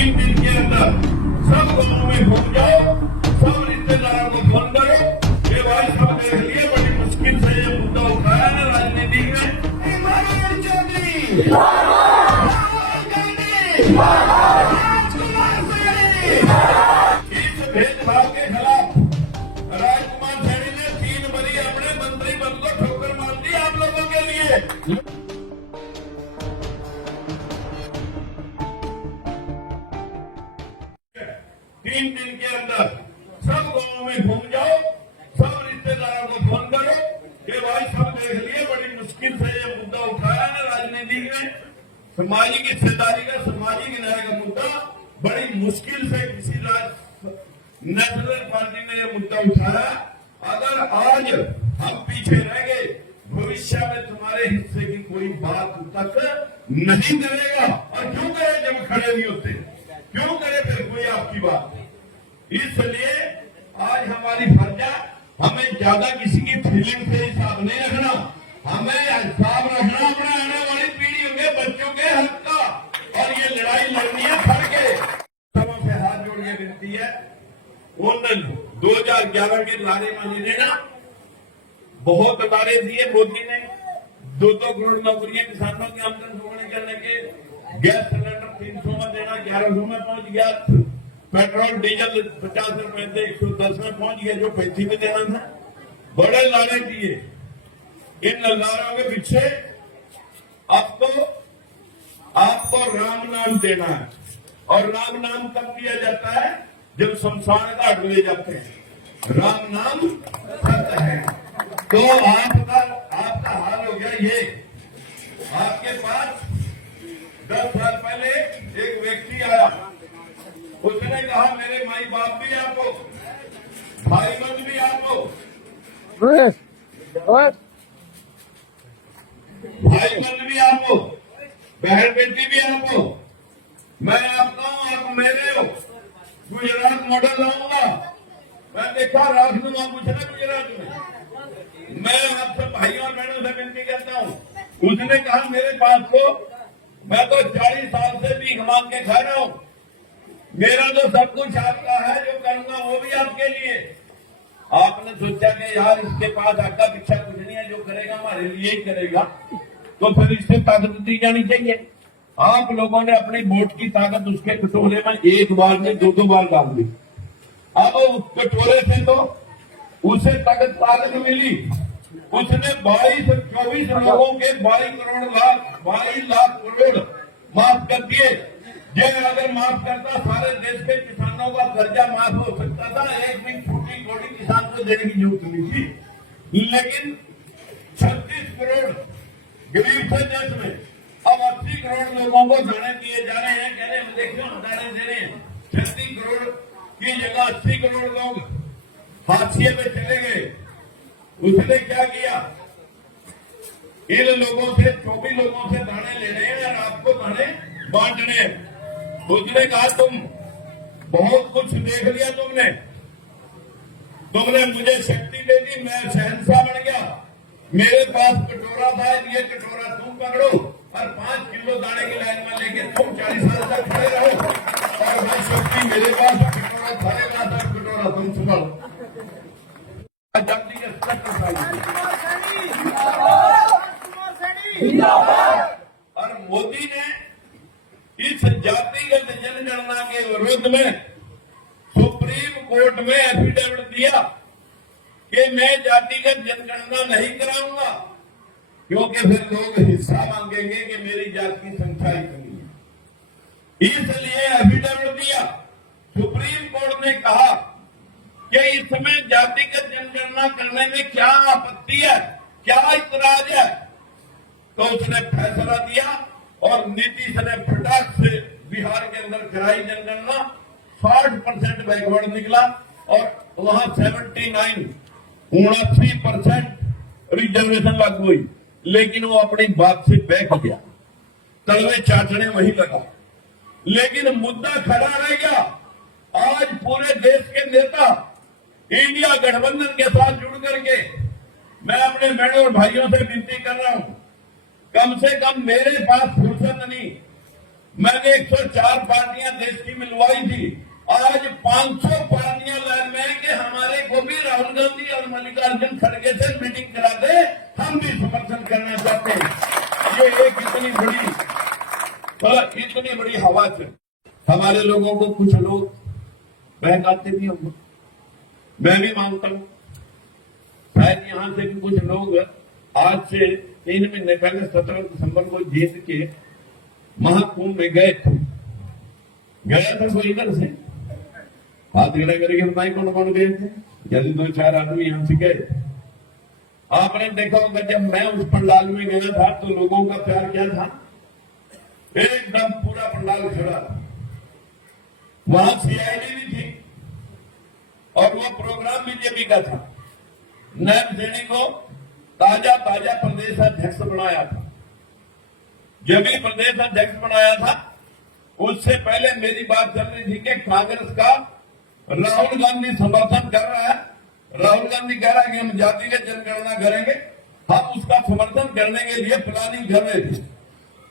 3 दिन के अंदर सब गाँव में घूम जाओ, सब रिश्तेदारों को फोन करो कि भाई सब देख लिए बड़ी मुश्किल से ये मुद्दा उठाया ना राजनीति में। इस भेदभाव के खिलाफ राजकुमार सैनी ने 3 बरी अपने मंत्री पद को ठोकर मार दी आप लोगों के लिए। तीन दिन के अंदर सब गाँव में घूम जाओ, सब रिश्तेदारों को फोन करो कि भाई सब देख लिए बड़ी मुश्किल से ये मुद्दा उठाया ना राजनीति में। सामाजिक हिस्सेदारी का, सामाजिक न्याय का मुद्दा बड़ी मुश्किल से किसी नेशनल पार्टी ने ये मुद्दा उठाया। अगर आज हम पीछे रह गए, भविष्य में तुम्हारे हिस्से की कोई बात तक नहीं करेगा। और क्यों करे जब खड़े नहीं होते, क्यों करे फिर कोई आपकी बात। इसलिए आज हमारी फर्ज है, हमें ज्यादा किसी की फीलिंग से हिसाब नहीं रखना, हमें हिसाब रखना अपने आने वाली पीढ़ियों के बच्चों के हक का। और ये लड़ाई लड़नी है फर के। सबों से हाथ जोड़ के विनती है, उन 2011 के नारेबाजी ने ना बहुत नारे दिए मोदी ने। 2-2 करोड़ नौकरियां किसानों की आमदन दोगुनी करने के, गैस सिलेंडर 300 में देना 1100 में पहुंच गया, पेट्रोल डीजल 50 रुपए से 110 में पहुंच गया जो 35 में देना था। बड़े नारे दिए। इन नारों के पीछे आपको राम नाम देना है। और राम नाम कब दिया जाता है? जब शमशान घाट ले जाते हैं। राम नाम सत्य है। तो आपका हाल हो गया ये। आपके पास 10 साल पहले एक व्यक्ति आया, उसने कहा मेरे माई बाप भी आपको, भाई बंद भी आपको, भाई बंद भी आपको, बहन बेटी भी आपको। मैं आपका हूं, आप मेरे हो। गुजरात मॉडल लाऊंगा। मैं देखा राजनुमा पूछना गुजरात में। मैं आपसे भाइयों और बहनों से विनती करता हूँ। उसने कहा मेरे पास को, मैं तो 40 साल से भीख मांग के खा रहा हूँ, मेरा तो सब कुछ आपका है, जो करूंगा वो भी आपके लिए। आपने सोचा कि यार इसके पास आपका पीछा कुछ नहीं है, जो करेगा हमारे लिए ही करेगा, तो फिर इससे ताकत दी जानी चाहिए। आप लोगों ने अपनी वोट की ताकत उसके कटोरे में एक बार में 2-2 बार डाल दी। अब उस कटोरे से तो उसे ताकत मिली। उसने 22-24 लोगों के 22 लाख करोड़ माफ कर दिए। ये अगर माफ करता, सारे देश के किसानों का कर्जा माफ हो सकता था। एक भी छोटी कोटी किसान को देने की जरूरत नहीं थी। लेकिन 36 करोड़ गरीब थे देश में, अब 80 करोड़ लोगों को दाने दिए जा रहे हैं। कह रहे हैं देखो दाने दे रहे हैं। 36 करोड़ की जगह 80 करोड़ लोग हाशिए में चले गए। उसने क्या किया? इन लोगों से 24 लोगों से दाने ले रहे हैं और आपको दाने बांट रहे हैं। उसने कहा तुम बहुत कुछ देख लिया, तुमने मुझे शक्ति दे दी, मैं शहंशाह बन गया। मेरे पास कटोरा था, ये कटोरा तुम पकड़ो और 5 किलो दाने की लाइन में लेके तुम 40 साल तक खड़े रहो। और मैं शक्ति मेरे पास, कटोरा थारे पास और कटोरा तुम संभालो। जाति के स्तर और मोदी ने इस जातिगत जनगणना के विरुद्ध में सुप्रीम कोर्ट में एफिडेविट दिया कि मैं जातिगत जनगणना नहीं कराऊंगा, क्योंकि फिर लोग हिस्सा मांगेंगे कि मेरी जात की संख्या इतनी है। इसलिए एफिडेविट दिया। सुप्रीम कोर्ट ने कहा कि इसमें जातिगत जनगणना करने में क्या आपत्ति है, क्या इतराज है। तो उसने फैसला दिया और नीतीश ने फटाक से बिहार के अंदर कराई जनगणना। 60% बैकवर्ड निकला और वहां 79% रिजर्वेशन लागू हुई। लेकिन वो अपनी बात से बैठ गया, तलवे चाटने वही लगा। लेकिन मुद्दा खड़ा रह गया। आज पूरे देश के नेता इंडिया गठबंधन के साथ जुड़ करके, मैं अपने बहनों और भाइयों से विनती कर रहा हूं, कम से कम मेरे पास फुर्सत नहीं, मैंने 104 पार्टियां देश की सुनवाई थी। आज 500 पार्टियां लाइन में कि हमारे को भी राहुल गांधी और मल्लिकार्जुन खड़गे से मीटिंग करा दे, हम भी समर्थन करना चाहते हैं। ये एक इतनी बड़ी हवा से हमारे लोगों को कुछ लोग बहकाते भी होंगे, मैं भी मानता हूं। शायद यहां से भी कुछ लोग आज से 3 महीने पहले 17 दिसंबर को जीत के महाकुंभ में गया था कोई इधर से हाथ खड़ा करके बताइए कौन कौन गए थे। यदि 2-4 आदमी यहां से गए। आपने देखा होगा जब मैं उस पंडाल में गया था तो लोगों का प्यार क्या था, एकदम पूरा पंडाल खड़ा था। वहां सीआईडी भी थी और वो प्रोग्राम बीजेपी का था। नैब सैनी को ताजा प्रदेश अध्यक्ष बनाया था। जब भी प्रदेश अध्यक्ष बनाया था उससे पहले मेरी बात चल रही थी कि कांग्रेस का राहुल गांधी समर्थन कर रहा है। राहुल गांधी कह रहा है कि हम जातिगत जनगणना करेंगे, हम उसका समर्थन करने के लिए प्लानिंग कर रहे थे।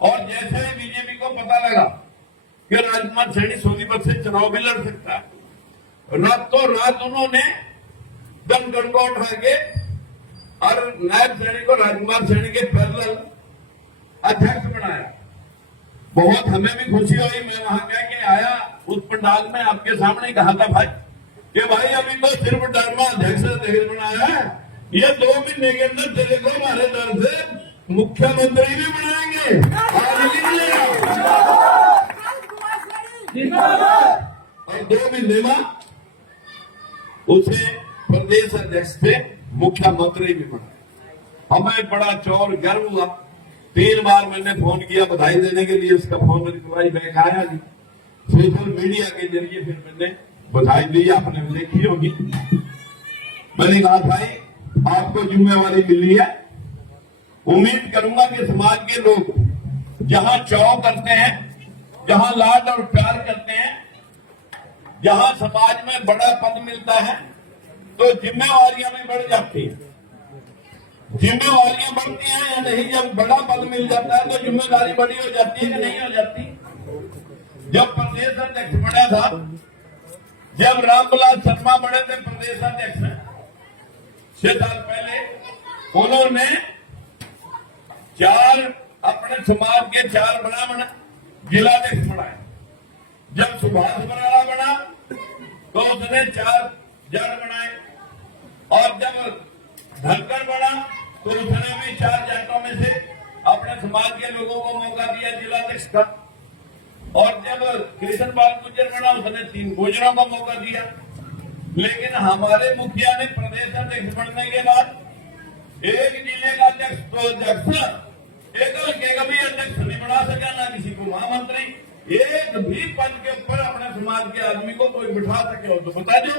और जैसे ही बीजेपी को पता लगा कि राजकुमार सैनी सोनीपत से चुनाव भी लड़ सकता है, रातों रात उन्होंने जनगण को उठा के और नायब सैनी को राजकुमार सैनी के पैरेलल अध्यक्ष बनाया। बहुत हमें भी खुशी हुई। मैं वहां कह के आया उस पंडाल में, आपके सामने कहा था भाई कि भाई अभी तो सिर्फ धर्मा अध्यक्ष बनाया है, ये 2 महीने के अंदर तेरे को हमारे दर से मुख्यमंत्री भी बनाएंगे। और 2 महीने में उसे प्रदेश अध्यक्ष से मुख्यमंत्री भी बना। हमें बड़ा चौर गर्व हुआ। 3 बार मैंने फोन किया बधाई देने के लिए, उसका फोन रिप्लाई बैक आया नहीं। सोशल मीडिया के जरिए फिर मैंने बधाई दी, आपने देखी होगी। मैंने कहा भाई आपको जिम्मेवारी मिली है, उम्मीद करूंगा कि समाज के लोग जहां चाव करते हैं, जहां लाड और प्यार करते हैं, जहां समाज में बड़ा पद मिलता है तो जिम्मेवारियां भी बढ़ जाती हैं। जिम्मेवारियां बढ़ती हैं या नहीं? जब बड़ा पद मिल जाता है तो जिम्मेदारी बड़ी हो जाती है कि नहीं हो जाती? जब प्रदेश अध्यक्ष बना था, जब रामविलास शर्मा बने थे प्रदेश अध्यक्ष 6 साल पहले, उन्होंने 4 अपने समाज के 4 ब्राह्मण जिलाध्यक्ष बनाए। जब सुभाष बराड़ा बना तो उसने 4 जड़ बनाए और जब धनखड़ बना तो उसने भी 4 जाटों में से अपने समाज के लोगों को मौका दिया जिलाध्यक्ष का। और जब कृष्ण पाल गुर्जर बना उसने 3 गुर्जरों को मौका दिया। लेकिन हमारे मुखिया ने प्रदेश अध्यक्ष बनने के बाद एक जिले का अध्यक्ष तो अध्यक्ष, एक भी अध्यक्ष नहीं बना सका, ना किसी को महामंत्री, एक भी पद के ऊपर अपने समाज के आदमी को कोई बिठा सके हो तो बता दो।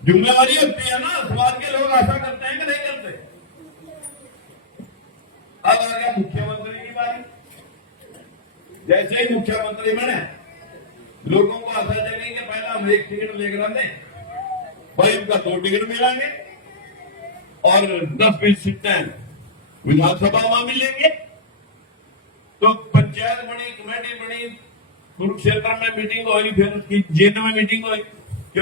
जिम्मेवारी होती है ना, समाज के लोग आशा करते हैं कि नहीं करते। अब आ गया मुख्यमंत्री की बारी। जैसे ही मुख्यमंत्री बने लोगों को आशा जगी कि पहला हम 1 टिकट लेकर आते, भाई उनका 2 टिकट मिलेंगे और 10-20 सीटें विधानसभा में मिलेंगे। तो पंचायत बनी, कमेटी बनी, कुरुक्षेत्र में मीटिंग हुई, फिर उसकी जींद में मीटिंग हुई कि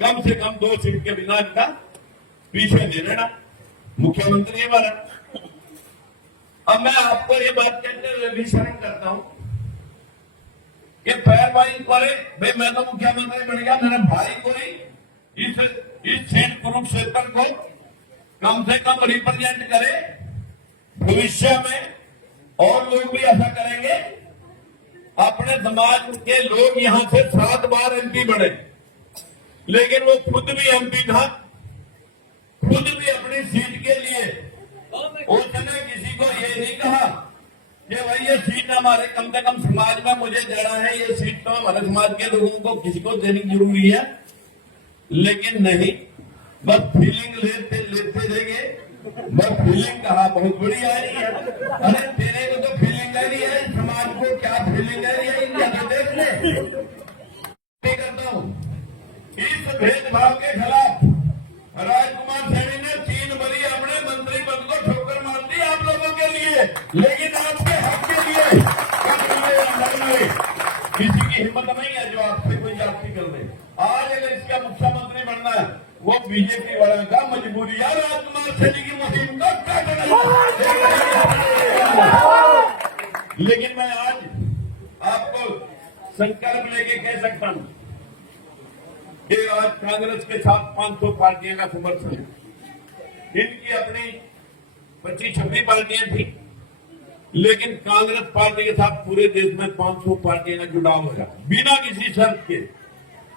कम से कम 2 सीट के बिना इनका पीछे दे देना, मुख्यमंत्री बना। अब मैं आपको ये बात कहते हुए भी शर्म करता हूं कि पैर भाई करे, भाई मैं तो मुख्यमंत्री बन गया, मेरे भाई कोई इस सीट कुरुक्षेत्र को कम से कम रिप्रेजेंट करे। भविष्य में और लोग भी ऐसा करेंगे। अपने समाज के लोग यहां से 7 बार एमपी बने, लेकिन वो खुद भी एमपी था, खुद भी अपनी सीट के लिए उसने किसी को ये नहीं कहा कि भाई ये सीट हमारे कम से कम समाज में मुझे देना है, ये सीट तो हमारे समाज के लोगों को किसी को देनी जरूरी है। लेकिन नहीं, बस फीलिंग लेते देंगे। बस फीलिंग कहा बहुत बड़ी आ रही है। अरे तेरे को तो फीलिंग आ रही है, समाज को क्या फीलिंग आ रही है इनका तो देख ले। करता हूँ इस भेदभाव के खिलाफ राजकुमार सैनी ने 3 बरी अपने मंत्री पद को ठोकर मार दी आप लोगों के लिए, लेकिन आपके हक के लिए किसी की हिम्मत नहीं है जो आपसे कोई जाति कर दे। आज अगर इसका मुख्यमंत्री बनना है वो बीजेपी वाला का मजबूरी है। राजकुमार सैनी की मुहिम का क्या करना, लेकिन मैं आज आपको संकल्प लेके कह सकता हूं कि आज कांग्रेस के साथ 500 पार्टियों का समर्थन है। इनकी अपनी 25-26 पार्टियां थी, लेकिन कांग्रेस पार्टी के साथ पूरे देश में 500 पार्टियों का जुड़ाव है बिना किसी शर्त के।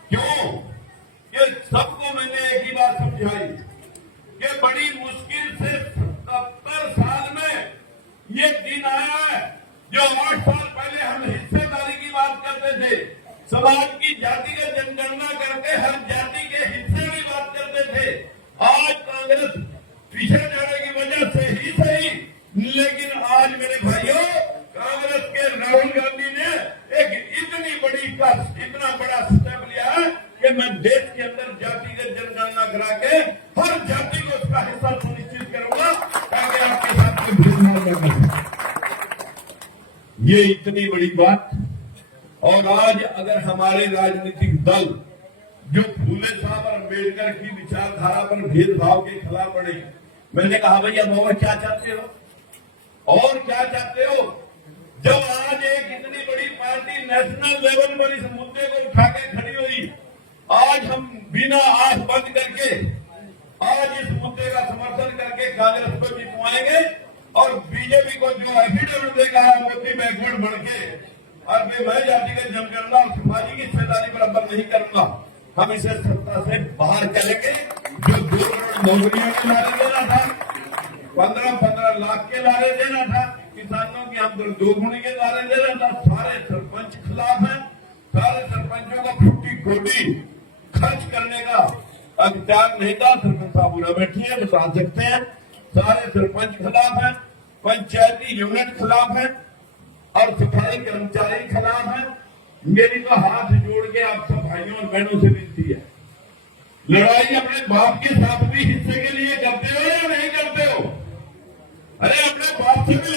क्यों? कि सबको मैंने एक ही बात समझाई कि बड़ी मुश्किल से 77 साल में ये दिन आया है जो 8 साल पहले हम हिस्सेदारी की बात करते थे, समाज की जातिगत जनगणना करके हर जाति के हिस्से की बात करते थे। आज कांग्रेस पीछे जाने की वजह से ही सही, लेकिन आज मेरे भाइयों कांग्रेस के राहुल गांधी ने एक इतना बड़ा स्टेप लिया है कि मैं देश के अंदर जातिगत जनगणना करा के हर जाति को उसका हिस्सा सुनिश्चित करूंगा ताकि आपके साथ कोई भेदभाव न करे। ये इतनी बड़ी बात। और आज अगर हमारे राजनीतिक दल जो फूले साहब और अम्बेडकर की विचारधारा पर भेदभाव के खिलाफ बढ़े, मैंने कहा भैया बाबा क्या चाहते हो और क्या चाहते हो? जब आज एक इतनी बड़ी पार्टी नेशनल लेवल पर इस मुद्दे को उठा के खड़ी हुई, आज हम बिना आंख बंद करके आज इस मुद्दे का समर्थन करके कांग्रेस को जितवाएंगे और बीजेपी को जो एफिडेविट देगा मोदी बैकवर्ड बढ़ के और मैं जातिगत जनगणना और समाजी की हिस्सेदारी बराबर नहीं करूंगा, हम इसे सत्ता से बाहर चलेंगे। जो 2 करोड़ नौकरियों के लारे देना था, 15-15 लाख के लारे देना था, किसानों की आमदनी 2 गुनी के लारे देना था, सारे सरपंच खिलाफ हैं। सारे सरपंचों को फूटी कोटी खर्च करने का अख्तियार नहीं था। सरपंच साहब बुरा बैठी है, बता सकते हैं। सारे सरपंच खिलाफ हैं, पंचायती यूनिट खिलाफ है और सफाई कर्मचारी खिलाफ है। मेरी तो हाथ जोड़ के आप सब भाइयों और बहनों से विनती है, लड़ाई अपने बाप के साथ भी हिस्से के लिए करते हो या नहीं करते हो? अरे अपने बाप से भी